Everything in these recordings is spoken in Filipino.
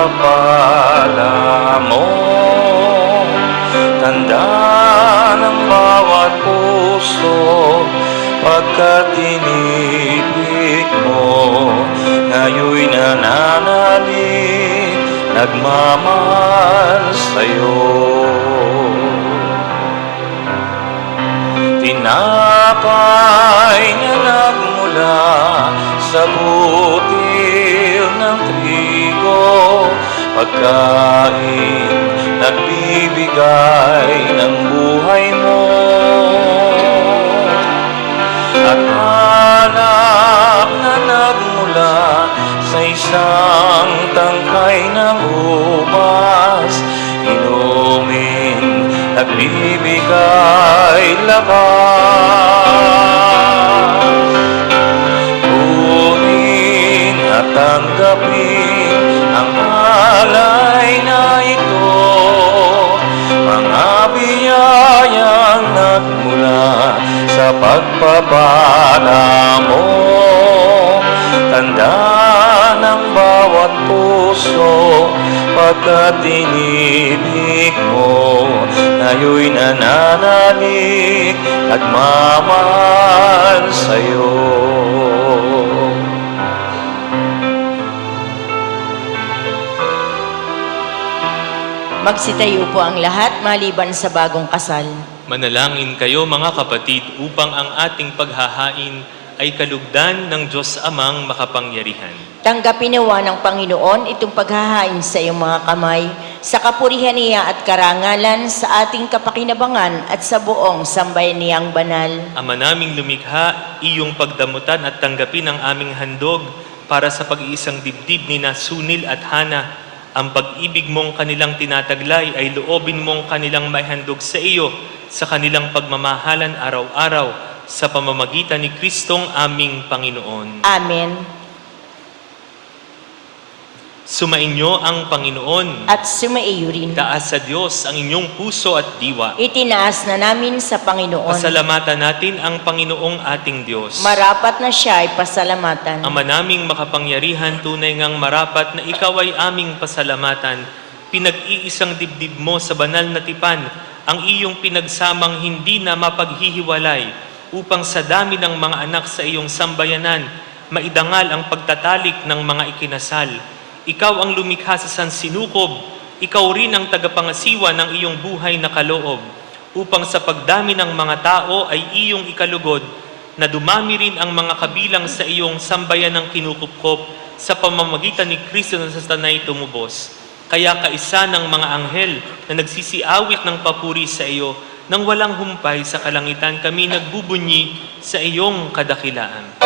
pagpapala mo. Tanda ng bawat puso, pagkat inibig mo. Ngayon'y nananalig, nagmamahal sa'yo. Tinapay na nagmula sa butil ng trigo, pagkain nagbibigay ng buhay mo. At alak na nagmula sa isang tangkay ng ubas, inumin nagbibigay lakas. Kunin at tanggapin ang alay na ito, mga biyayang nagmula sa pagpapala mo. Tanda ng bawat puso, pagkat inibig mo. Ngayon'y nananalig, nagmamahal sa'yo. Magsitayo po ang lahat maliban sa bagong kasal. Manalangin kayo mga kapatid upang ang ating paghahain ay kalugdan ng Diyos Amang makapangyarihan. Tanggapin nawa ng Panginoon itong paghahain sa iyong mga kamay, sa kapurihan niya at karangalan, sa ating kapakinabangan at sa buong sambayan niyang banal. Ama naming lumikha, iyong pagdamutan at tanggapin ang aming handog para sa pag-iisang dibdib ni Sunil at Hana. Ang pag-ibig mong kanilang tinataglay ay loobin mong kanilang maihandog sa iyo sa kanilang pagmamahalan araw-araw sa pamamagitan ni Kristong aming Panginoon. Amen. Sumainyo ang Panginoon. At sumaiyo rin. Taas sa Diyos ang inyong puso at diwa. Itinaas na namin sa Panginoon. Pasalamatan natin ang Panginoong ating Diyos. Marapat na siya ay pasalamatan. Ama naming makapangyarihan, tunay ngang marapat na ikaw ay aming pasalamatan. Pinag-iisang dibdib mo sa banal na tipan, ang iyong pinagsamang hindi na mapaghihiwalay, upang sa dami ng mga anak sa iyong sambayanan, maidangal ang pagtatalik ng mga ikinasal. Ikaw ang lumikha sa sansinukob, ikaw rin ang tagapangasiwa ng iyong buhay na kaloob, upang sa pagdami ng mga tao ay iyong ikalugod, na dumami rin ang mga kabilang sa iyong sambayan ng kinukupkop sa pamamagitan ni Kristo na sa tanay tumubos. Kaya kaisa ng mga anghel na nagsisiawit ng papuri sa iyo, nang walang humpay sa kalangitan kami nagbubunyi sa iyong kadakilaan.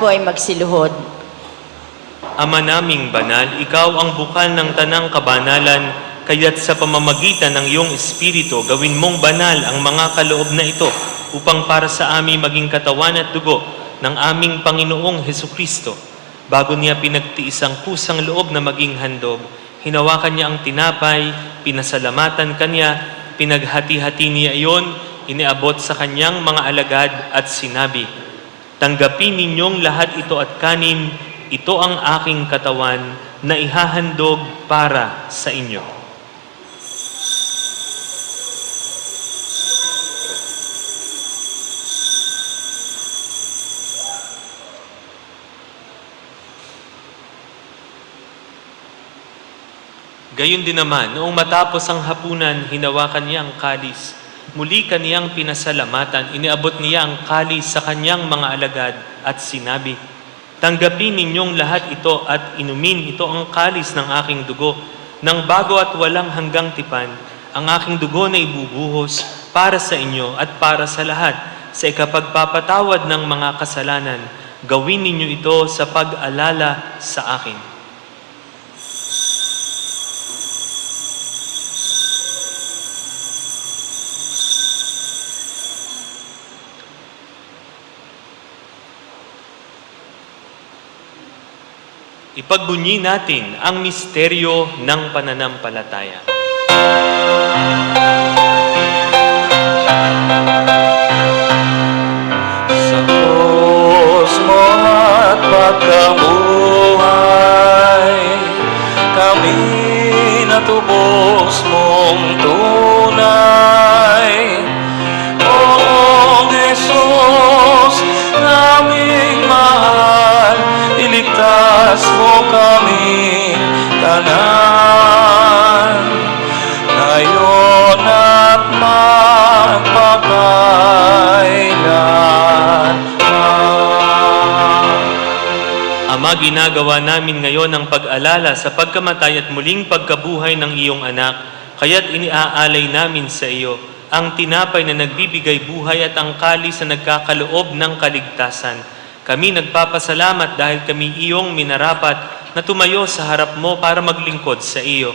Po ay magsiluhod. Ama naming banal, ikaw ang bukal ng tanang kabanalan, kaya't sa pamamagitan ng iyong Espiritu, gawin mong banal ang mga kaloob na ito, upang para sa amin maging katawan at dugo ng aming Panginoong Hesukristo. Bago niya pinagtiis ang pusang loob na maging handog, hinawakan niya ang tinapay, pinasalamatan kanya, pinaghati-hati niya iyon, iniabot sa kanyang mga alagad at sinabi, "Tanggapin ninyong lahat ito at kanin, ito ang aking katawan na ihahandog para sa inyo." Gayon din naman, noong matapos ang hapunan, hinawakan niya ang kalis. Muli kaniyang pinasalamatan, iniabot niya ang kalis sa kanyang mga alagad at sinabi, "Tanggapin ninyong lahat ito at inumin ito ang kalis ng aking dugo, ng bago at walang hanggang tipan, ang aking dugo na ibubuhos para sa inyo at para sa lahat, sa ikapagpapatawad ng mga kasalanan. Gawin ninyo ito sa pag-alala sa akin." Ipagbunyi natin ang misteryo ng pananampalataya. Sa krus mo at pagkabuhay, kami natubos mong tunay. O Jesus, naming mahal, iligtas mo kami tanan, ngayon at magpakailanman. Ama, ginagawa namin ngayon ang pag-alala sa pagkamatay at muling pagkabuhay ng iyong anak, kaya't iniaalay namin sa iyo ang tinapay na nagbibigay buhay at ang kalis na nagkakaloob ng kaligtasan. Kami nagpapasalamat dahil kami iyong minarapat na tumayo sa harap mo para maglingkod sa iyo.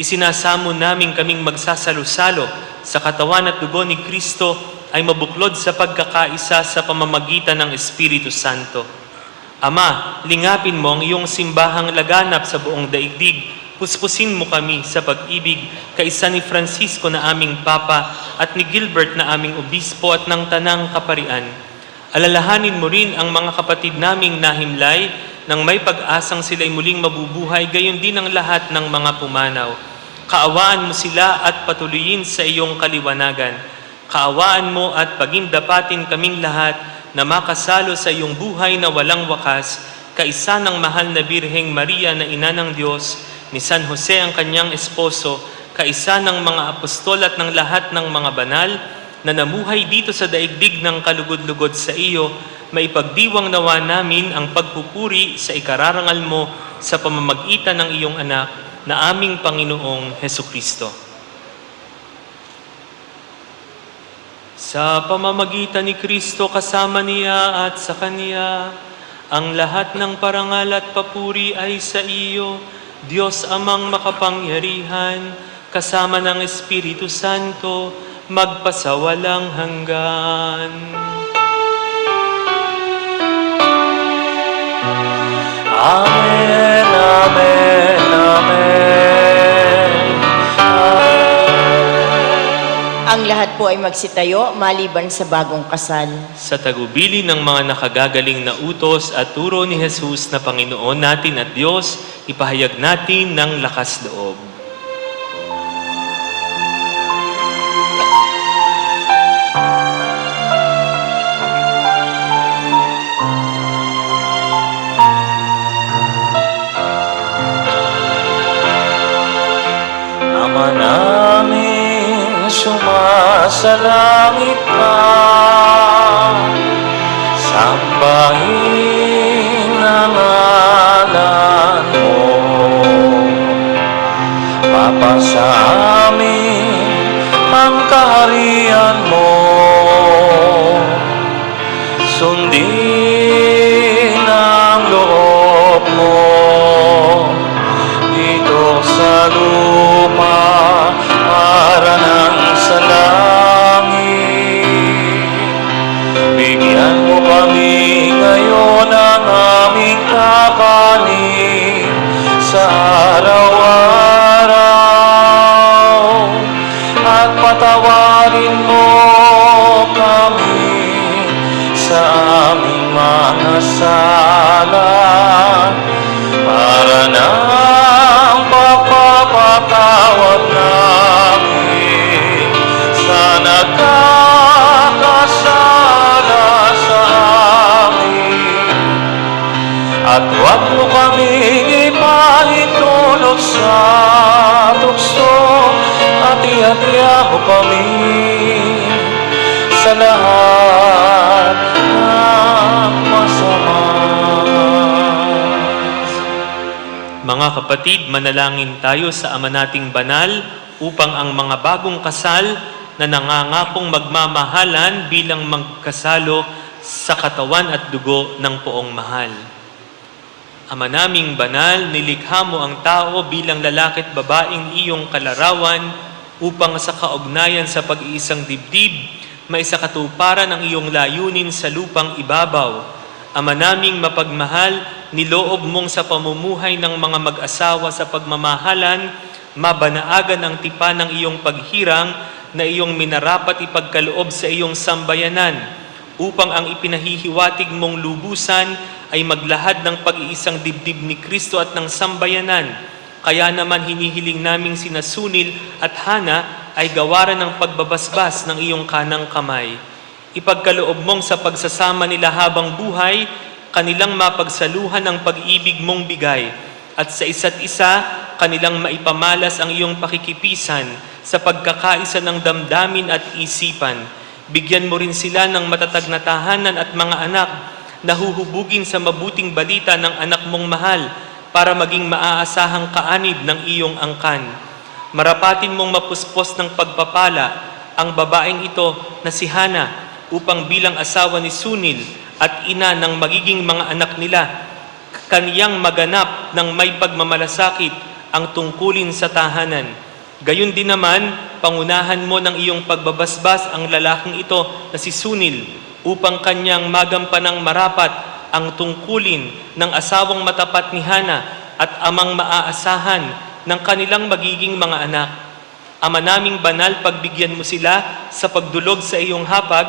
Isinasamo namin kaming magsasalo-salo sa katawan at dugo ni Kristo ay mabuklod sa pagkakaisa sa pamamagitan ng Espiritu Santo. Ama, lingapin mo ang iyong simbahang laganap sa buong daigdig. Puspusin mo kami sa pag-ibig kaisa ni Francisco na aming Papa at ni Gilbert na aming Obispo at ng Tanang Kaparian. Alalahanin mo rin ang mga kapatid naming nahimlay nang may pag-asang sila'y muling mabubuhay, gayon din ang lahat ng mga pumanaw. Kaawaan mo sila at patuloyin sa iyong kaliwanagan. Kaawaan mo at pagindapatin kaming lahat na makasalo sa iyong buhay na walang wakas, kaisa ng mahal na Birheng Maria na Ina ng Diyos, ni San Jose ang kanyang esposo, kaisa ng mga apostol at ng lahat ng mga banal na namuhay dito sa daigdig ng kalugod-lugod sa iyo, maipagdiwang nawa namin ang pagpupuri sa ikararangal mo sa pamamagitan ng iyong anak na aming Panginoong Hesukristo. Sa pamamagitan ni Kristo, kasama niya at sa Kanya, ang lahat ng parangal at papuri ay sa iyo, Diyos Amang makapangyarihan, kasama ng Espiritu Santo, magpasawalang hanggan. Amen, amen, amen, amen. Ang lahat po ay magsitayo maliban sa bagong kasal. Sa tagubili ng mga nakagagaling na utos at turo ni Jesus na Panginoon natin at Diyos, ipahayag natin ng lakas loob. Ama namin, sumasalangit ka, sambahin ang ngalan mo. Mapasa amin ang kaharian mo, sundin ang loob mo dito sa lupa para nang sa langit. Bigyan mo kami ngayon ng aming kakanin sa araw-araw, at patawarin sa lahat ng masama. Mga kapatid, manalangin tayo sa Ama nating banal upang ang mga bagong kasal na nangangakong magmamahalan bilang magkasalo sa katawan at dugo ng poong mahal. Ama naming banal, nilikha mo ang tao bilang lalaki at babaeng iyong kalarawan upang sa kaugnayan sa pag-iisang dibdib, maisakatuparan ang iyong layunin sa lupang ibabaw. Ama naming mapagmahal, niloob mong sa pamumuhay ng mga mag-asawa sa pagmamahalan, mabanaagan ang tipan ng iyong paghirang na iyong minarapat ipagkaloob sa iyong sambayanan, upang ang ipinahihiwatig mong lubusan ay maglahad ng pag-iisang dibdib ni Kristo at ng sambayanan. Kaya naman hinihiling naming sina Sunil at Hana ay gawaran ng pagbabasbas ng iyong kanang kamay. Ipagkaloob mong sa pagsasama nila habang buhay, kanilang mapagsaluhan ang pag-ibig mong bigay, at sa isa't isa, kanilang maipamalas ang iyong pakikipisan sa pagkakaisa ng damdamin at isipan. Bigyan mo rin sila ng matatag na tahanan at mga anak na huhubugin sa mabuting balita ng anak mong mahal para maging maaasahang kaanib ng iyong angkan. Marapatin mong mapuspos ng pagpapala ang babaeng ito na si Hana upang bilang asawa ni Sunil at ina ng magiging mga anak nila, kaniyang maganap ng may pagmamalasakit ang tungkulin sa tahanan. Gayon din naman, pangunahan mo ng iyong pagbabasbas ang lalaking ito na si Sunil upang kanyang magampanang marapat ang tungkulin ng asawang matapat ni Hana at amang maaasahan ng kanilang magiging mga anak. Ama naming banal, pagbigyan mo sila sa pagdulog sa iyong hapag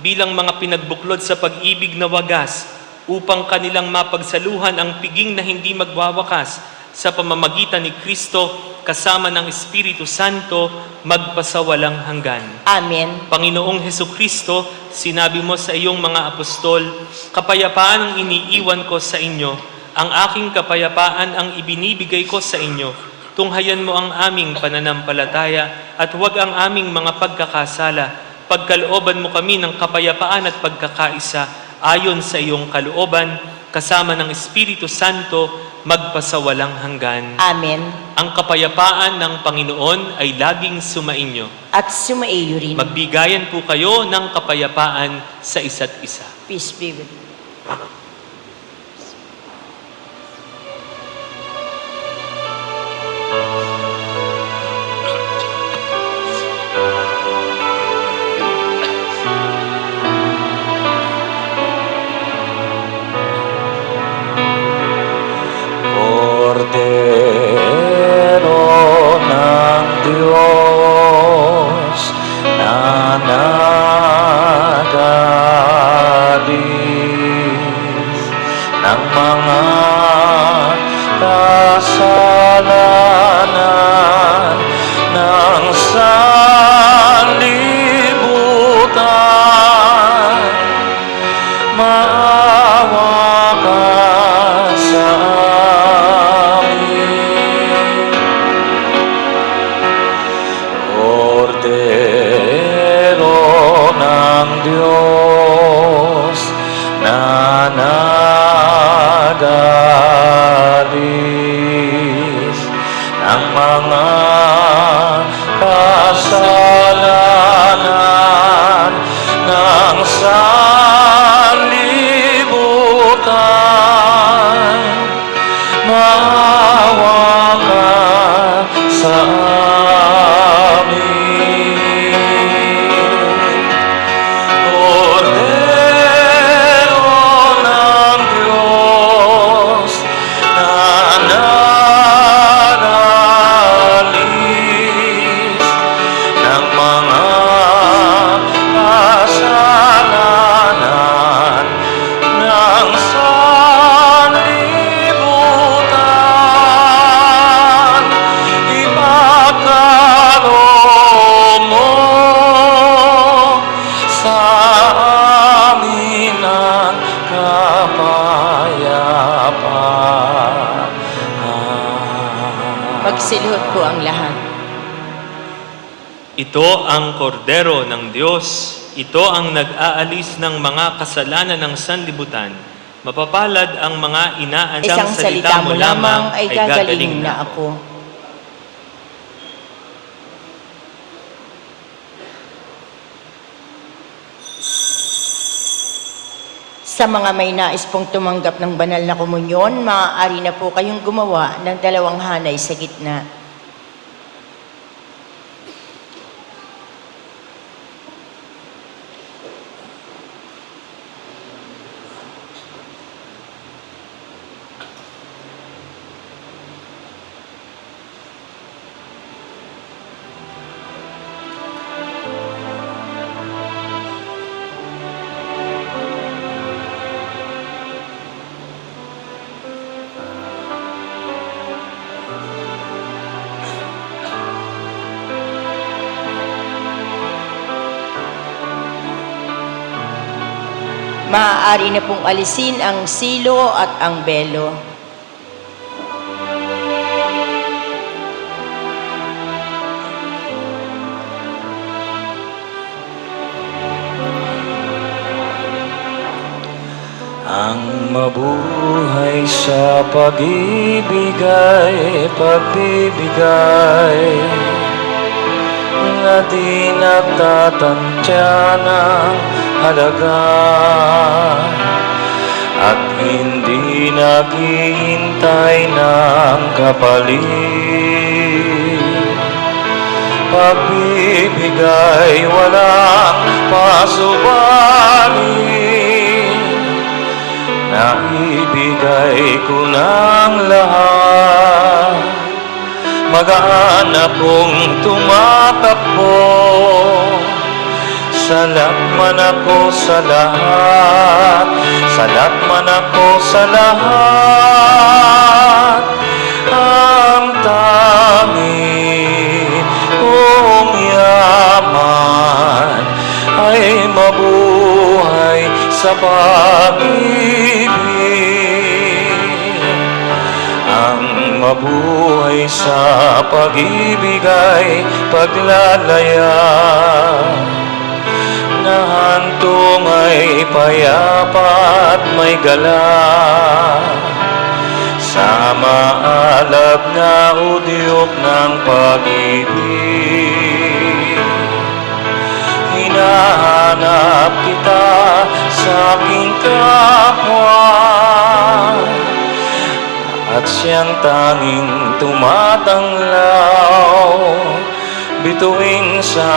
bilang mga pinagbuklod sa pag-ibig na wagas, upang kanilang mapagsaluhan ang piging na hindi magwawakas sa pamamagitan ni Kristo kasama ng Espiritu Santo magpasawalang hanggan. Amen. Panginoong Hesukristo, sinabi mo sa iyong mga apostol, kapayapaan ang iniiwan ko sa inyo, ang aking kapayapaan ang ibinibigay ko sa inyo. Tunghayan mo ang aming pananampalataya at huwag ang aming mga pagkakasala. Pagkalooban mo kami ng kapayapaan at pagkakaisa ayon sa iyong kalooban, kasama ng Espiritu Santo, magpasawalang hanggan. Amen. Ang kapayapaan ng Panginoon ay laging sumainyo. At sumaiyo rin. Magbigayan po kayo ng kapayapaan sa isa't isa. Peace be with you. Kordero ng Diyos na nagalis ng mga kasalanan ng sanlibutan, maawa ka sa amin. Kordero ng Diyos na nagalis ng mga kasalanan ng sanlibutan, maawa ka sa amin. Kordero ng Diyos na nagalis ng mga kasalanan ng sanlibutan, ipagkaloob mo sa amin ang kapayapaan. Magsiluhod po ang lahat. Ito ang kordero ng Diyos ito ang nag-aalis ng mga kasalanan ng sanlibutan. Mapapalad ang mga inaansang Isang salita mo lamang ay gagaling na ako. Sa mga may nais pong tumanggap ng banal na komunyon, maaari na po kayong gumawa ng dalawang hanay sa gitna. Maaari na pong alisin ang silo at ang belo. Ang mabuhay sa pag-ibig ay pagbibigay na di natatantya ng halaga at hindi naghihintay ng kapalit. Pagbibigay walang pasubalit, naibigay ko ng lahat. Magaan akong tumatakbo, salat man ako sa lahat, salat man ako sa lahat. Ang tanging kong yaman ay mabuhay sa pag-ibig. Ang mabuhay sa pag-ibig ay paglalaya, na hantong ay payapa at may gala, sa maalab na udyok ng pag-ibig. Hinahanap kita sa aking kapwa, at siyang tanging tumatanglaw, bituin sa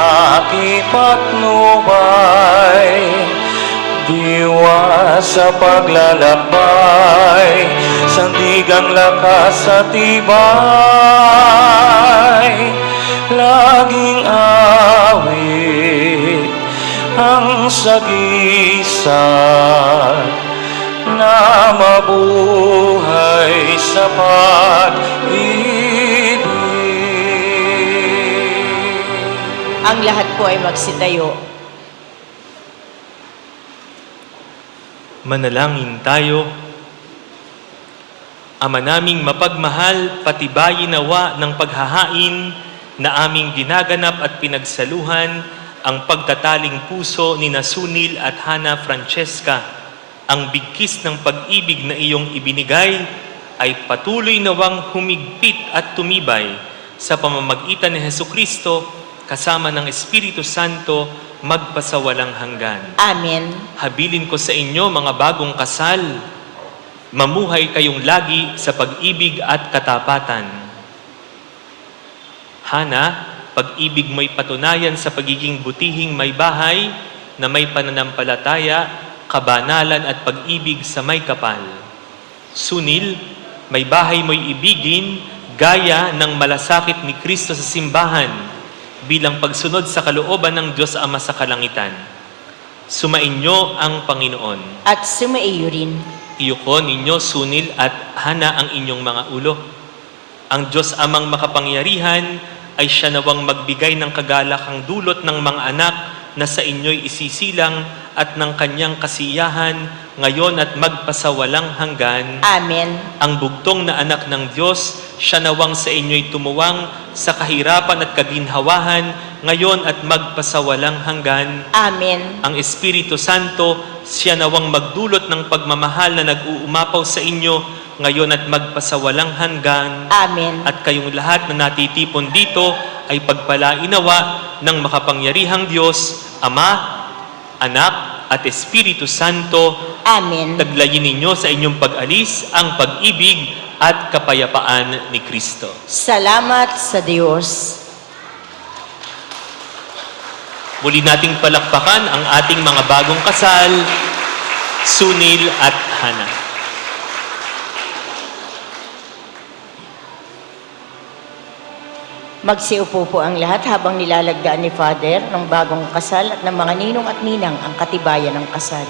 akip at nubay, diwa sa paglalakbay, sandigang lakas at tibay. Laging awit ang sagisag na mabuhay sa pag-ibig. Ang lahat po ay magsitayo. Manalangin tayo. Ama naming mapagmahal, patibayin nawa ng paghahain na aming ginaganap at pinagsaluhan ang pagtataling puso ni Nasunil at Hana Francesca. Ang bigkis ng pag-ibig na iyong ibinigay ay patuloy nawang humigpit at tumibay sa pamamagitan ni Hesukristo kasama ng Espiritu Santo magpasawalang hanggan. Amen. Habilin ko sa inyo mga bagong kasal, mamuhay kayong lagi sa pag-ibig at katapatan. Hana, pag-ibig mo'y patunayan sa pagiging butihing may bahay na may pananampalataya, kabanalan at pag-ibig sa may kapal. Sunil, may bahay mo'y ibigin gaya ng malasakit ni Kristo sa simbahan bilang pagsunod sa kalooban ng Diyos Ama sa kalangitan. Sumainyo ang Panginoon. At sumaiyo rin. Iyuko ninyo, Sunil at Hana, ang inyong mga ulo. Ang Diyos Amang makapangyarihan ay siya nawang magbigay ng kagalakang dulot ng mga anak na sa inyo'y isisilang at ng kanyang kasiyahan ngayon at magpasawalang hanggan. Amen. Ang bugtong na anak ng Diyos, siya nawang sa inyo'y tumuwang sa kahirapan at kaginhawahan ngayon at magpasawalang hanggan. Amen. Ang Espiritu Santo, siya nawang magdulot ng pagmamahal na nag-uumapaw sa inyo, ngayon at magpasawalang hanggan. Amen. At kayong lahat na natitipon dito ay pagpalainawa ng makapangyarihang Diyos, Ama, Anak, at Espiritu Santo. Amen. Taglayin ninyo sa inyong pag-alis ang pag-ibig at kapayapaan ni Kristo. Salamat sa Diyos. Muli nating palakpakan ang ating mga bagong kasal, Sunil at Hana. Magsiupo po ang lahat habang nilalagdaan ni Father ng bagong kasal at ng mga ninong at ninang ang katibayan ng kasal.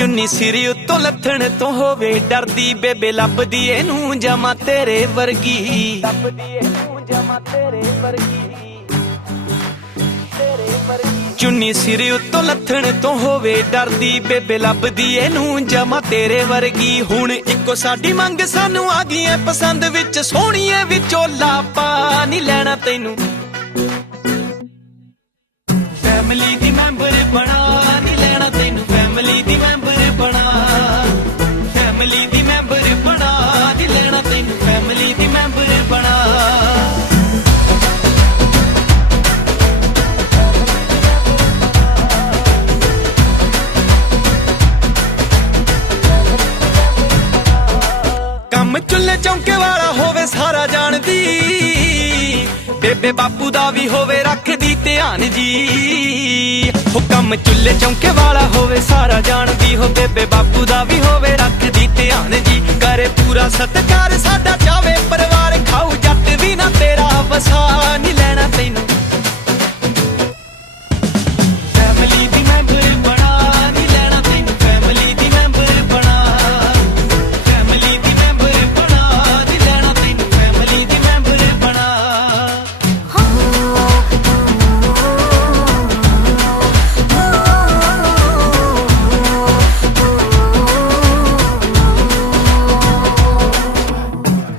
ਚੁੰਨੀ ਸਿਰ ਉੱਤੋਂ ਲੱਥਣ ਤੋਂ ਹੋਵੇ ਡਰਦੀ ਬੇਬੇ ਲੱਭਦੀ ਇਹਨੂੰ ਜਮਾ ਤੇਰੇ ਵਰਗੀ ਚੁੰਨੀ ਸਿਰ ਉੱਤੋਂ ਲੱਥਣ ਤੋਂ ਹੋਵੇ ਡਰਦੀ ਬੇਬੇ ਲੱਭਦੀ ਇਹਨੂੰ ਜਮਾ ਤੇਰੇ ਵਰਗੀ ਹੁਣ ਇੱਕੋ ਸਾਡੀ ਮੰਗ ਸਾਨੂੰ ਆ ਗਈ ਐ ਪਸੰਦ ਵਿੱਚ ਸੋਹਣੀਏ ਵਿਚੋਲਾ ਪਾ ਨਹੀਂ ਲੈਣਾ ਤੈਨੂੰ ਫੈਮਿਲੀ ਦੀ ਮੈਂਬਰ ਬਣਾ ਨਹੀਂ ਲੈਣਾ ਤੈਨੂੰ ਫੈਮਿਲੀ ਦੀ ਮੈਂਬਰ ਬਣਾ ਫੈਮਿਲੀ ਦੀ ਮੈਂਬਰ ਬਣਾ ਨਹੀਂ ਲੈਣਾ ਤੈਨੂੰ ਫੈਮਿਲੀ ਦੀ ਮੈਂਬਰ ਬਣਾ ਕੰਮ ਚੁੱਲ੍ਹੇ ਚੌਂਕੇ ਵਾਲਾ ਹੋਵੇ ਸਾਰਾ ਜਾਣਦੀ ਬੇਬੇ ਬਾਪੂ ਦਾ ਵੀ ਹੋਵੇ ਰੱਖਦੀ ਧਿਆਨ ਜੀ ਹੋ ਕੰਮ ਚੁੱਲ੍ਹੇ ਚੌਂਕੇ ਵਾਲਾ ਹੋਵੇ ਸਾਰਾ ਜਾਣਦੀ ਹੋ ਬੇਬੇ ਬਾਪੂ ਦਾ ਵੀ ਹੋਵੇ ਰੱਖਦੀ ਧਿਆਨ ਜੀ ਕਰੇ ਪੂਰਾ ਸਤਿਕਾਰ ਸਾਡਾ ਚਾਵੇ ਪਰਿਵਾਰ ਖਾਊ ਜੱਟ ਵੀ ਨਾ ਤੇਰਾ ਵਸਾ ਨਹੀਂ ਲੈਣਾ ਤੈਨੂੰ ਫੈਮਿਲੀ ਦੀ ਮੈਂਬਰ ਬਣਾ ਨਹੀਂ ਲੈਣਾ ਤੈਨੂੰ ਫੈਮਿਲੀ ਦੀ ਮੈਂਬਰ ਬਣਾ ਫੈਮਿਲੀ ਦੀ ਮੈਂਬਰ ਬਣਾ ਨਹੀਂ ਲੈਣਾ ਤੈਨੂੰ ਫੈਮਿਲੀ ਦੀ ਮੈਂਬਰ ਬਣਾ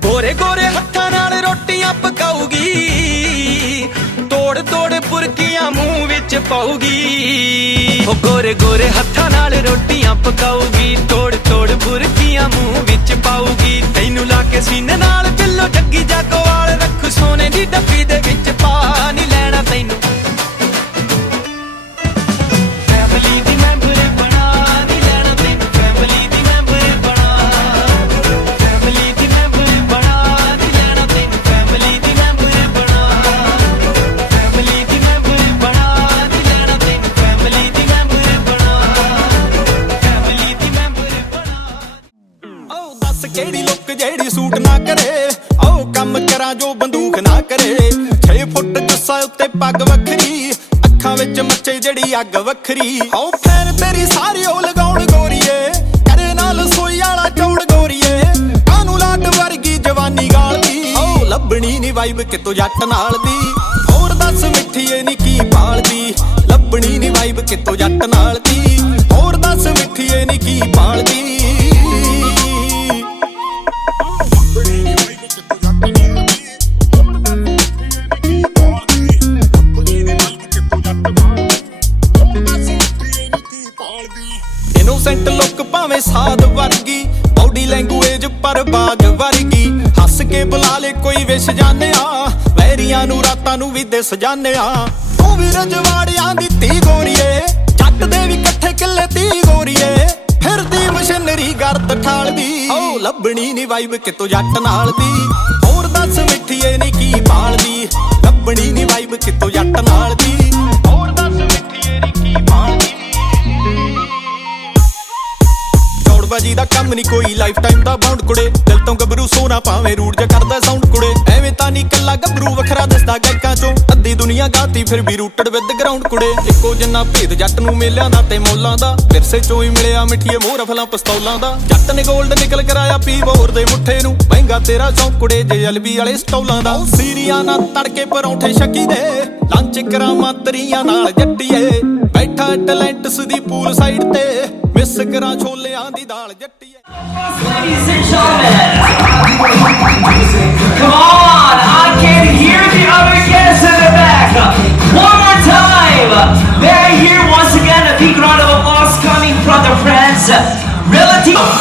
ਗੋਰੇ ਗੋਰੇ ਹੱਥਾਂ ਨਾਲ ਰੋਟੀਆਂ ਪਕਾਉਗੀ ਤੋੜ ਤੋੜ ਬੁਰਕੀਆਂ ਮੂੰਹ ਵਿੱਚ ਪਾਉਗੀ ਉਹ ਗੋਰੇ ਗੋਰੇ ਹੱਥਾਂ ਨਾਲ ਰੋਟੀਆਂ ਪਕਾਉਗੀ ਤੋੜ ਤੋੜ ਬੁਰਕੀਆਂ ਮੂੰਹ ਵਿੱਚ ਪਾਉਗੀ ਤੈਨੂੰ ਲਾ ਕੇ ਸੀਨੇ ਨਾਲ ਬਿੱਲੋ ਜੱਗੀ ਜਾਗੋਵਾਲ ਰੱਖੂ ਸੋਨੇ ਦੀ ਡੱਬੀ ਦੇ ਵਿੱਚ ਪਾ ਨਹੀਂ ਲੈਣਾ ਤੈਨੂੰ ਝੂਠ ਨਾ ਕਰੇ ਆਓ ਕੰਮ ਕਰਾਂ ਜੋ ਬੰਦੂਕ ਨਾ ਕਰੇ 6 ਫੁੱਟ ਜੁੱਸਾ ਉੱਤੇ ਪੱਗ ਵੱਖਰੀ ਅੱਖਾਂ ਵਿੱਚ ਮੱਚੇ ਜਿਹੜੀ ਅੱਗ ਵੱਖਰੀ ਆਓ ਫੈਨ ਤੇਰੀ ਸਾਰੀ ਉਹ ਲਗਾਉਣ ਗੋਰੀਏ ਕਰੇ ਨਾਲ ਸੋਈ ਵਾਲਾ ਚੌੜ ਗੋਰੀਏ ਕਾਨੂੰ ਲਾਟ ਵਰਗੀ ਜਵਾਨੀ ਗਾਲਦੀ ਆਓ ਲੱਭਣੀ ਨੀ ਵਾਈਬ ਕਿਤੋਂ ਜੱਟ ਨਾਲ ਦੀ ਹੋਰ ਦੱਸ ਮਿੱਠੀਏ ਨੀ ਕੀ ਭਾਲਦੀ ਲੱਭਣੀ ਨੀ ਵਾਈਬ ਕਿਤੋਂ ਜੱਟ ਨਾਲ ਦੀ ਹੋਰ ਦੱਸ ਮਿੱਠੀਏ ਨੀ ਕੀ ਭਾਲਦੀ ਇਨੋਸੈਂਟ ਲੁੱਕ ਭਾਵੇਂ ਸਾਧ ਵਰਗੀ ਬਾਡੀ ਲੈਂਗੁਏਜ ਪਰ ਬਾਗ ਵਰਗੀ ਹੱਸ ਕੇ ਬੁਲਾ ਲੈ ਕੋਈ ਵਿਸ਼ ਜਾਣਿਆ ਵੈਰੀਆਂ ਨੂੰ ਰਾਤਾਂ ਨੂੰ ਵੀ ਦਿਸ ਜਾਣਿਆ ਤੂੰ ਵੀ ਰਜਵਾੜਿਆਂ ਦੀ ਧੀ ਗੋਰੀਏ ਜੱਟ ਦੇ ਵੀ ਇਕੱਠੇ ਕਿੱਲੇ 30 ਗੋਰੀਏ ਫਿਰਦੀ ਮਸ਼ੀਨਰੀ ਗਰਦ ਠਾਲਦੀ ਓ ਲੱਭਣੀ ਨੀ ਵਾਈਬ ਕਿਤੋਂ ਜੱਟ ਨਾਲ ਦੀ ਹੋਰ ਦੱਸ ਮਿੱਠੀਏ ਨੀ ਕੀ ਭਾਲਦੀ ਲੱਭਣੀ ਨੀ ਵਾਈਬ ਕਿਤੋਂ ਜੱਟ ਨਾਲ ਦੀ ਹੋਰ ਦੱਸ ਮਿੱਠੀਏ ਨੀ ਕੀ ਭਾਲਦੀ ਬਾਜੀ ਦਾ ਕੰਮ ਨੀ ਕੋਈ ਲਾਈਫ ਟਾਈਮ ਦਾ ਬਾਉਂਡ ਕੁੜੇ ਦਿਲ ਤੋਂ ਗੱਭਰੂ ਸੋਨਾ ਭਾਵੇਂ ਰੂਟ ਜਾ ਕਰਦਾ ਸਾਊਂਡ ਕੁੜੇ ਐਵੇਂ ਤਾਂ ਨੀ ਕੱਲਾ ਗੱਭਰੂ ਵੱਖਰਾ ਦਿਸਦਾ ਗਾਇਕਾਂ ਚੋਂ ਅੱਧੀ ਦੁਨੀਆ ਗਾਤੀ ਫਿਰ ਵੀ ਰੂਟਡ ਵਿਦ ਗਰਾਊਂਡ ਕੁੜੇ ਇੱਕੋ ਜਿੰਨਾ ਭੇਦ ਜੱਟ ਨੂੰ ਮੇਲਿਆਂ ਦਾ ਤੇ ਮੌਲਾਂ ਦਾ ਵਿਰਸੇ ਚੋਂ ਹੀ ਮਿਲਿਆ ਮਿੱਠੀਏ ਮੋਹ ਰਫਲਾਂ ਪਿਸਤੌਲਾਂ ਦਾ ਜੱਟ ਨੇ ਗੋਲਡ ਨਿਕਲ ਕਰਾਇਆ ਪੀ ਬੋਰ ਦੇ ਮੁੱਠੇ ਨੂੰ ਮਹਿੰਗਾ ਤੇਰਾ ਸ਼ੌਂਕ ਕੁੜੇ ਜੇ ਐਲਬੀ ਵਾਲੇ ਸਟੌਲਾਂ ਦਾ ਸੀਰੀਆਂ ਨਾਲ ਤੜਕੇ ਪਰੌਂਠੇ ਛਕੀ ਦੇ ਲੰਚ ਕਰਾਵਾਂ ਤਰੀਆਂ ਨਾਲ ਜੱਟੀਏ ਬੈਠਾ ਟੈਲੈਂਟਸ ਦੀ ਪੂਲ ਸਾਈਡ ਤੇ ਮਿਸ ਕਰਾਂ ਛੋਲਿਆਂ ਦੀ ਦਾਲ ਜੱਟੀਏ Ladies and gentlemen, come on, I can hear the other guests in the back. One more time, may I hear once again a big round of applause coming from the friends, relatives.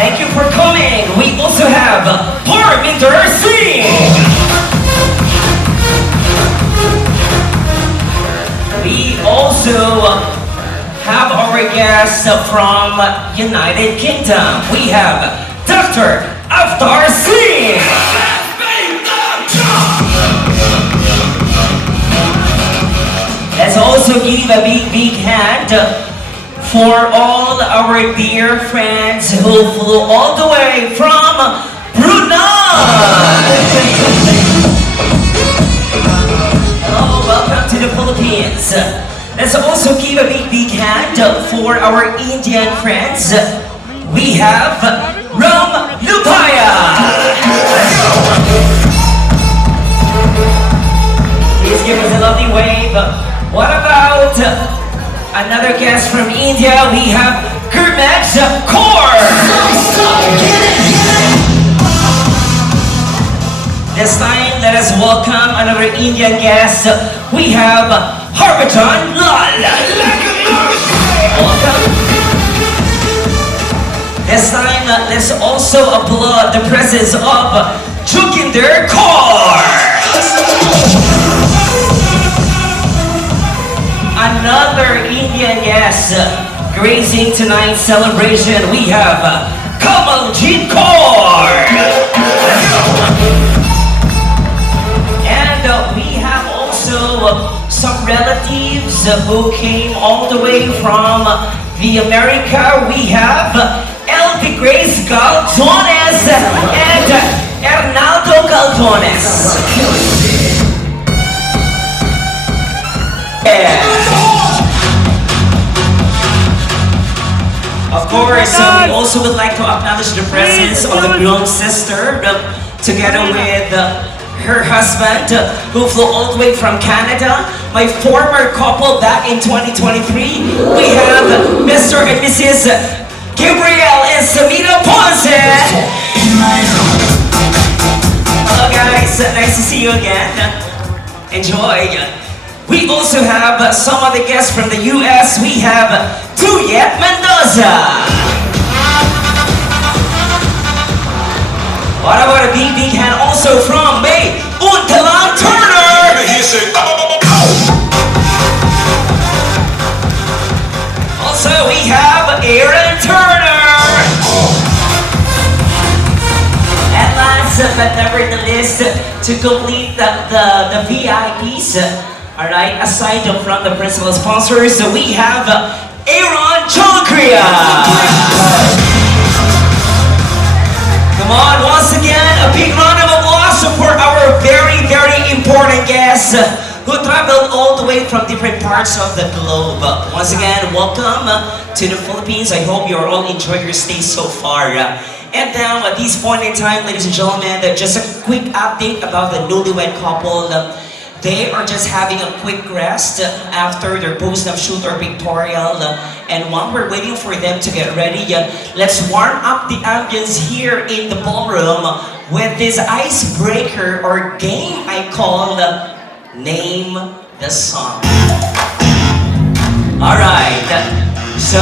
Thank you for coming. We also have Parminder Singh. We also have our guests from United Kingdom. We have Dr. Avtar Singh. Let's also give a big hand for all our dear friends who flew all the way from Brunei. Hello, welcome to the Philippines. Let's also give a big hand for our Indian friends. We have Ram Lupaya. Please give us a lovely wave. What about another guest from India? We have Gurmesh Kaur. This time, let us welcome another Indian guest. We have Harbhajan Lal. Welcome. This time, let's also applaud the presence of Joginder Kaur. Another Indian guest gracing tonight's celebration. We have Kamaljit Kaur. And we have also some relatives who came all the way from the America. We have Elvie Grace Galtones and Hernaldo Galtones. Of course, we also would like to acknowledge the presence of the groom sister together with her husband who flew all the way from Canada. My former couple back in 2023. We have Mr. and Mrs. Gabriel and Samira Ponce. Hello guys, nice to see you again. Enjoy. We also have some of the guests from the US. We have Tuyet Mendoza. What about a big hand also from May Untalan Turner? Also we have Aaron Turner. And last but never the least, to complete the VIPs, alright, aside from the principal sponsors, we have Aaron Chokria. Come on, once again, a big round of applause for our very, very important guests who traveled all the way from different parts of the globe. Once again, welcome to the Philippines. I hope you're all enjoying your stay so far. And now, at this point in time, ladies and gentlemen, just a quick update about the newlywed couple. They are just having a quick rest after their post-up shoot or pictorial. And while we're waiting for them to get ready, let's warm up the ambience here in the ballroom with this icebreaker or game I call Name the Song. Alright, so...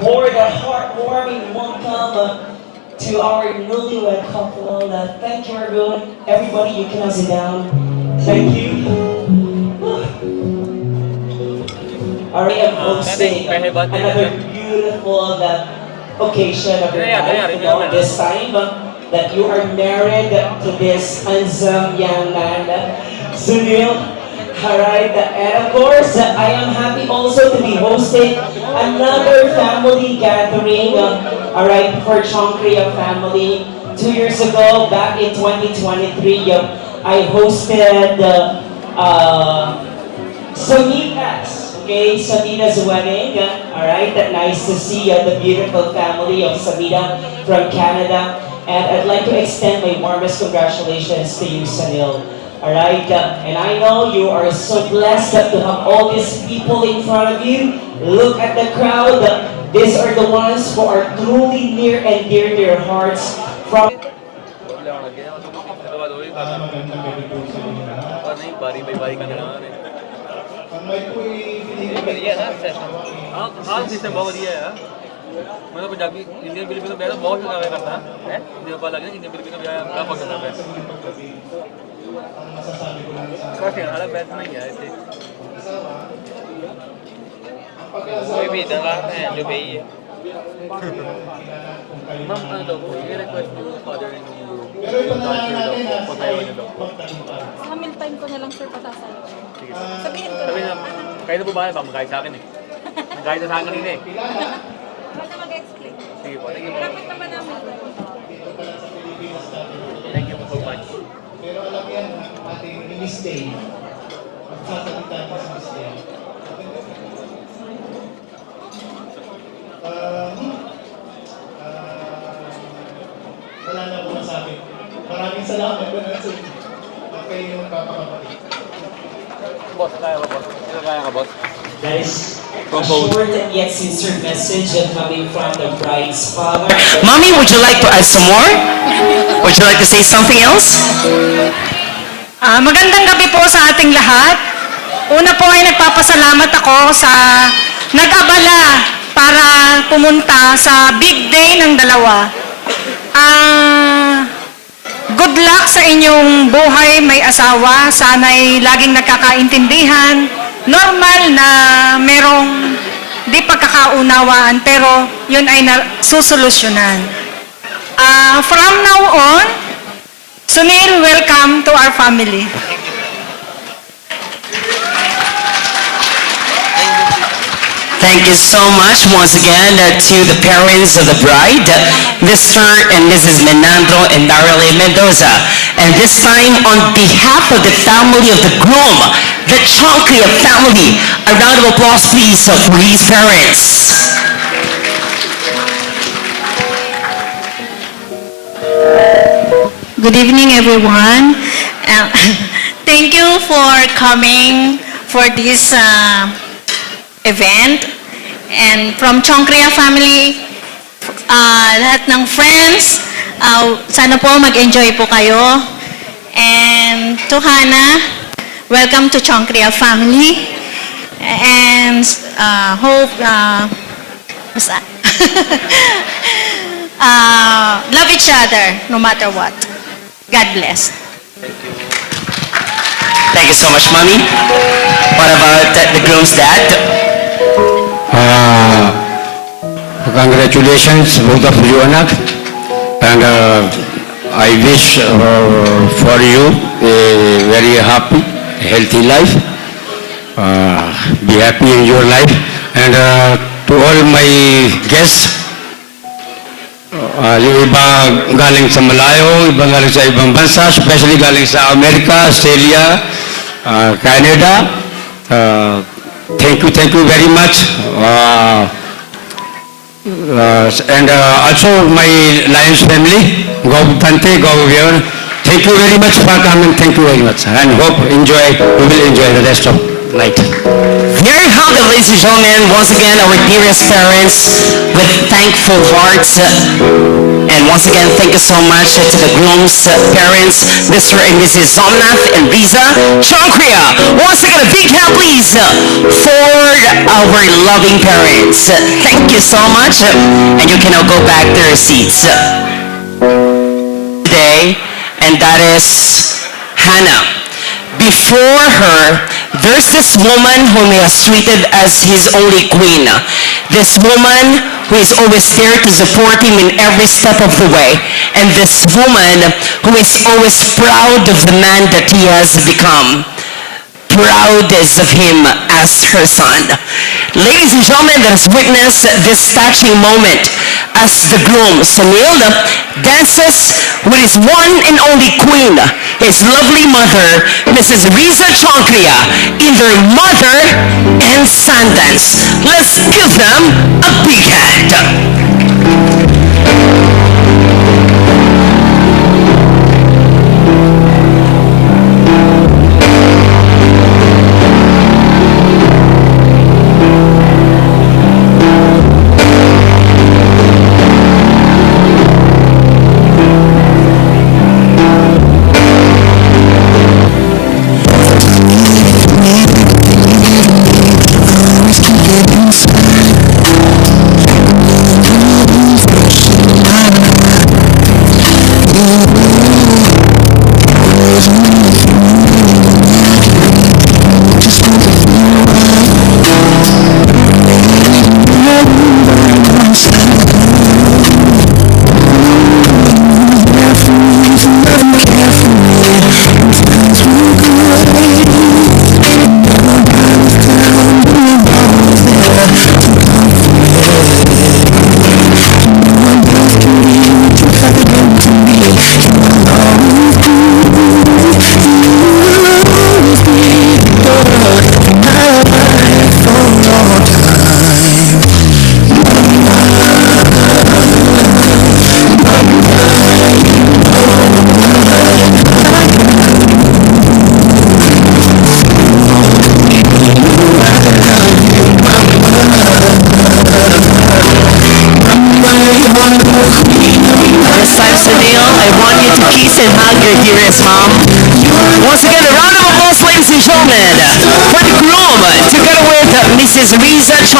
for the heartwarming welcome to our newlywed couple. Thank you, everyone. Everybody, you can sit down. Thank you. Alright, I'm hosting another beautiful occasion of your life. This time that you are married to this handsome young man, Sunil. Alright, and of course, I am happy also to be hosting another family gathering, alright, for Chongkria family. 2 years ago, back in 2023, I hosted Samita's, okay, Samita's wedding. Alright, nice to see the beautiful family of Samita from Canada. And I'd like to extend my warmest congratulations to you, Sanil. Alright, and I know you are so blessed to have all these people in front of you. Look at the crowd. These are the ones who are truly near and dear to your hearts. From हाँ सिस्टम बहुत बढ़िया है यार। मतलब Punjabi Indian Filipino बहन बहुत अच्छा करता है मुझे पता लगा इंडियन फिलिपिनो बहन क्या पसंद है फर्स्ट हालांकि बैठ नहीं है ऐसे कोई भी दवा है जो भी है ma'am ano daw po may request po yung father and yung daughter daw po patayo niyo daw po Sa meal time ko na lang sir patasayo. sige Sabihin ko sabi na. na kayo na po ba baka magkahit sa akin eh magkahit na sa akin kanina eh Ba't na mag-explain? sige po thank you po Lapit naman namin. thank you po so much Pero alam yan, ating ministay. Magsasalita ko sa ministay. Wala na po masabi. Maraming salamat po na sa kayo yung magpapakapatid. boss kaya ba boss kaya ka boss Guys, a short and yet sincere message coming from the bride's father. Mommy, would you like to add some more? Would you like to say something else? Magandang gabi po sa ating lahat. Una po ay nagpapasalamat ako sa nag-abala para pumunta sa big day ng dalawa. Good luck sa inyong buhay, may asawa. Sana'y laging nagkakaintindihan. Normal na merong di pagkakaunawaan, pero yun ay susolusyonan. From now on, Sunil, welcome to our family. Thank you so much once again to the parents of the bride, Mr. and Mrs. Menandro and Darrell Mendoza. And this time, on behalf of the family of the groom, the Chancria family, a round of applause please for his parents. Good evening, everyone. Thank you for coming for this event. And from Chancria family, lahat ng friends, sana po mag-enjoy po kayo. And to Hannah, welcome to Chancria family. And hope, basta. Love each other no matter what. God bless. Thank you so much, Mommy. What about the groom's dad? Congratulations, both of you, anak. And I wish for you a very happy, healthy life. Be happy in your life. And to all my guests, yung iba galing sa malayo, iba galing sa ibang bansa, especially galing sa Amerika, Australia, Canada. Thank you very much. And also my Lions family, Gob Pante, Gob Vion. Thank you very much for coming. Thank you very much. And hope you will enjoy the rest of the night. Very humble, ladies and gentlemen. Once again, our dearest parents with thankful hearts. And once again, thank you so much to the groom's parents, Mr. and Mrs. Somnath and Riza Chancria. Once again, a big hand, please, for our loving parents. Thank you so much. And you can now go back to your seats. Today, and that is Hannah. Before her, there's this woman whom he has treated as his only queen. This woman who is always there to support him in every step of the way. And this woman who is always proud of the man that he has become. Proud as of him as her son. Ladies and gentlemen, let us witness this touching moment as the groom, Sunil, dances with his one and only queen, his lovely mother, Mrs. Riza Chancria, in their mother and son dance. Let's give them a big hand.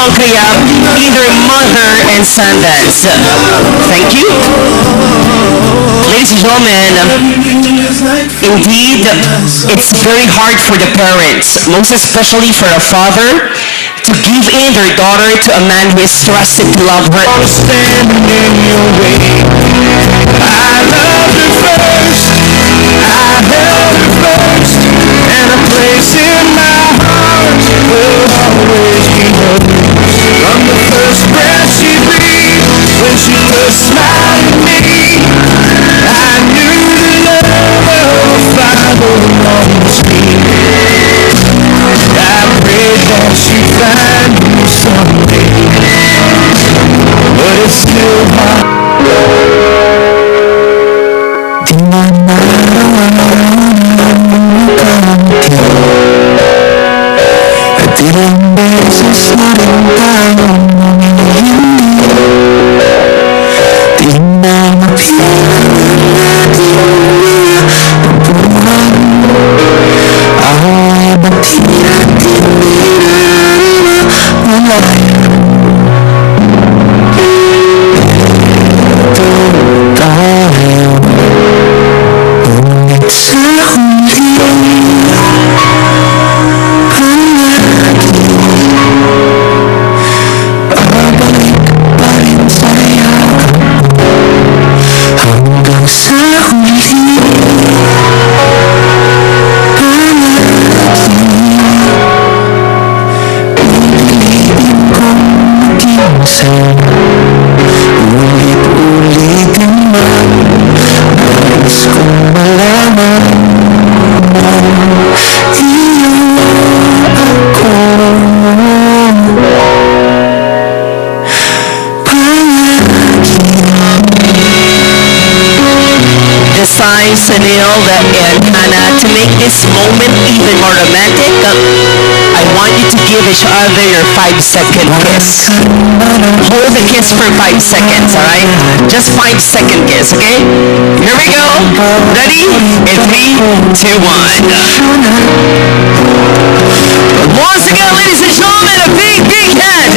Sean Kayab, either mother and son dance. Thank you. Ladies and gentlemen, indeed, it's very hard for the parents, most especially for a father, to give in their daughter to a man who is trusted to love her. Standing in your way. I loved her first. I held her first. And a place in my heart will always be hers. From the first breath she breathed, when she first smiled at me, I knew the love of a father belongs to me. I prayed that she'd find me someday, but it's still hard. At ilang beses na rin tayong humindi, di na mapilang natin mga pagbuhan. Ako ay ba't natin dinamalayan? Ito tayo, ngunit sa huli babalik pa rin sa yakap mo hanggang sa huli. Piliin kong maging sa'yo, ulit-ulitin man. Nais kong malaman na iyo ako. This time, Sunil and Hannah, to make this moment even more romantic, I want you to give each other your 5-second kiss. Hold the kiss for 5 seconds, alright? Just 5-second kiss, okay? Here we go. Ready? In 3, 2, 1. Once again, ladies and gentlemen, a big, big hand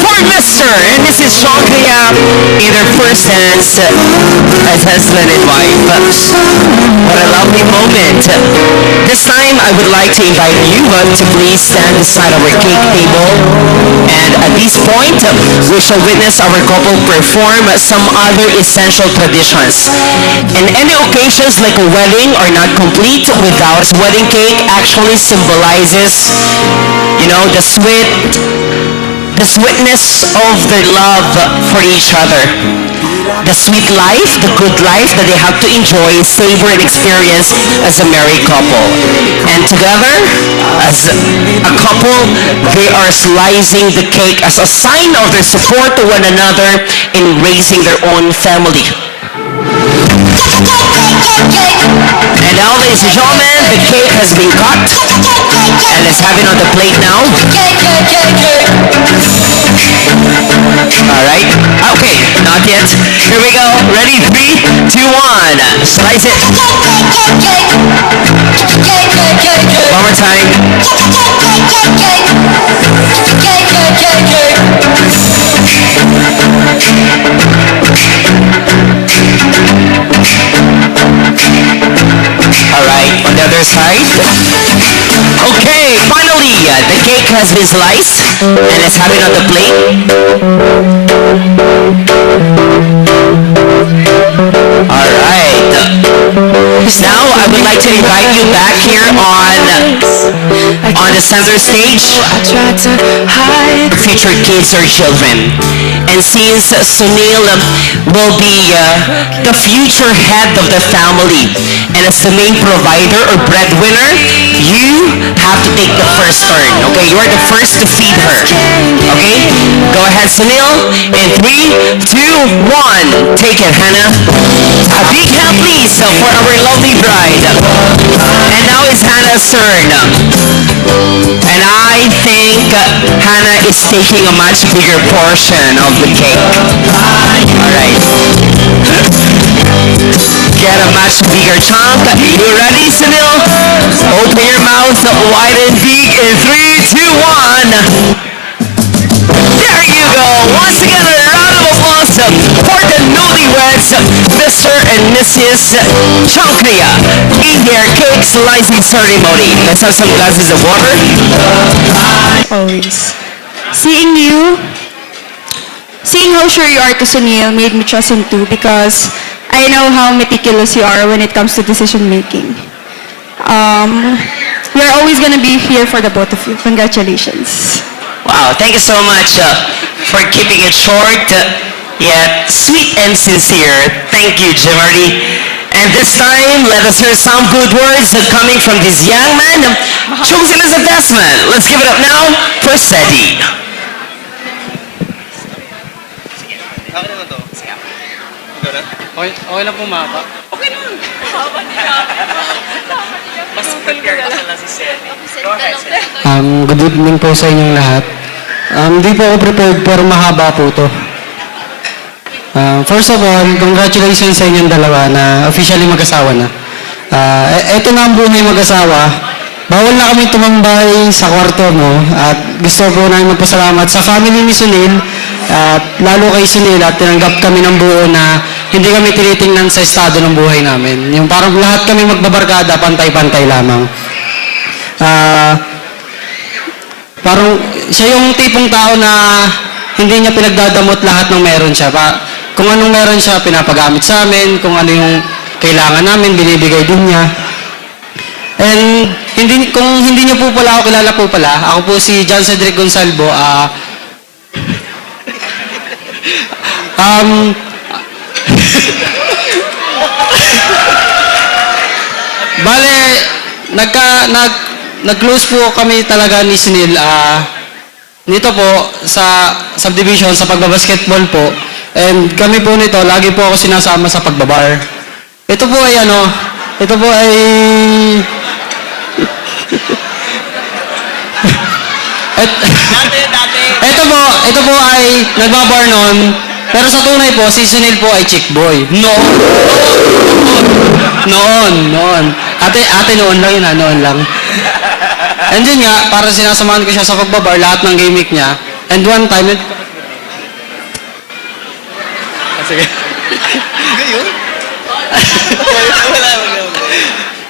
for Mr. and Mrs. Sean Kayab in their first dance as husband and wife. What a lovely moment. This time, I would like to invite you to please stand beside our cake table. And at this point, we shall witness our couple perform some other essential traditions. And any occasions like a wedding are not complete without wedding cake actually symbolizes, you know, the sweetness of their love for each other. The sweet life, the good life that they have to enjoy, savor, and experience as a married couple. And together, as a couple, they are slicing the cake as a sign of their support to one another in raising their own family. And now, ladies and gentlemen, the cake has been cut. And let's have it on the plate now. Alright. Okay, not yet. Here we go. Ready? 3, 2, 1. Slice it. One more time. Alright, on the other side. Okay, finally, the cake has been sliced. And let's have it on the plate. Alright. Now, I would like to invite you back here on the center stage. Future kids or children. And since Sunil will be the future head of the family, and as the main provider or breadwinner, you have to take the first turn, okay? You are the first to feed her, okay? Go ahead, Sunil. In 3, 2, 1. Take it, Hannah. A big hand, please, for our lovely bride. And now it's Hannah's turn. And I think Hannah is taking a much bigger portion of the cake. Alright. Get a much bigger chunk. You ready, Sunil? Open your mouth wide and big in 3, 2, 1. and Mrs. Chankria in their cake slicing ceremony. Let's have some glasses of water. Always. Seeing how sure you are to Sunil made me trust him too because I know how meticulous you are when it comes to decision making. We're always gonna be here for the both of you. Congratulations. Wow, thank you so much for keeping it short, yet sweet and sincere. Thank you, Jimarty. And this time, let us hear some good words coming from this young man, chosen as a Desmond. Let's give it up now for Seti. Okay lang po mahaba. Good evening po sa inyong lahat. Hindi po ako prepared pero mahaba po to. First of all, congratulations sa inyong dalawa na officially mag-asawa na. Ito na ang buhay mag-asawa. Bawal na kami tumambay sa kwarto mo at gusto po namin magpasalamat sa family ni Sunil at lalo kay Sunil at tinanggap kami ng buo na hindi kami tinitingnan sa estado ng buhay namin. Yung parang lahat kami magbabarkada, pantay-pantay lamang. Parang siya yung tipong tao na hindi niya pinagdadamot lahat ng meron siya. Kung anong meron siya, pinapagamit sa amin. Kung ano yung kailangan namin, binibigay din niya. And kung hindi niyo po pala ako kilala po pala, ako po si John Cedric Gonsalvo. Bale, nag-close po kami talaga ni Sunil nito po sa subdivision, sa pagbabasketball po. And kami po nito, lagi po ako sinasama sa pagbabar. Ito po ay ito po ay nagbabar noon. Pero sa tunay po, si Sunil po ay chick boy. Noon. Ate noon lang yun noon lang. And yun nga, para sinasamahan ko siya sa pagbabar, lahat ng gimmick niya. And one time, sige.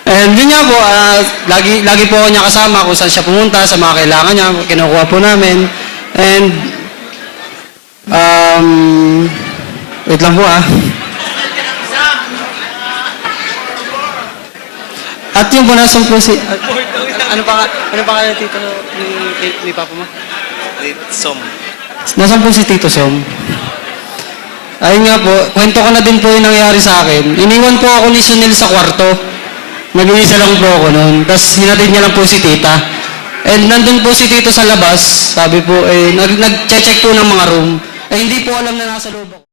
And yun nga po, lagi po ako niya kasama kung saan siya pumunta, sa mga kailangan niya, kinukuha po namin. And, wait lang po At yung po nasong po si... Ano pangalan Tito ni Papa mo? Som. Nasaan po si Tito Som? Ayun nga po, kwento ko na din po yung nangyari sa akin. Iniwan po ako ni Sunil sa kwarto. Nag-iisa lang po ako noon. Tapos hinatid niya lang po si Tita. And nandun po si Tito sa labas. Sabi po, nag-check po ng mga room. Hindi po alam na nasa loob ako.